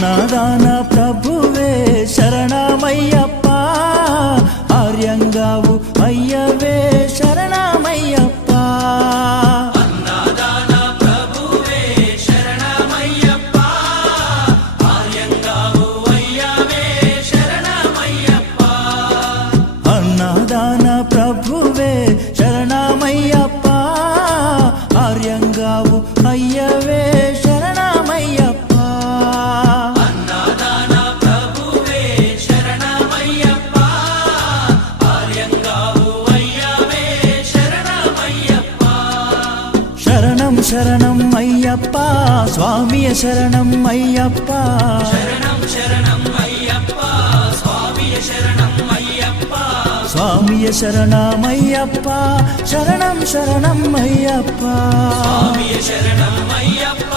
అన్నదాన ప్రభువే శరణమయ్యప్ప, ఆర్యంగావు అయ్యవే శరణమయ్యప్ప. అన్నదాన ప్రభువే శరణమయ్యప్ప, ఆర్యంగావు అయ్యవే శరణమయ్యప్ప. అన్నదాన ప్రభువే శరణమయ్యప్ప, ఆర్యంగావు అయ్యవే శరణమయ్యప్ప. అన్నదాన ప్రభువే శరణమయ్యప్ప, ఆర్యంగావు అయ్యవే శరణమయ్యప్ప. శరణం శరణం అయ్యప్ప, స్వామియ శరణం అయ్యప్ప. శరణం శరణం అయ్యప్ప, స్వామియ శరణం అయ్యప్ప. స్వామియ శరణమయ్యప్ప, శరణం శరణం అయ్యప్ప. స్వామియ శరణం అయ్యప్ప.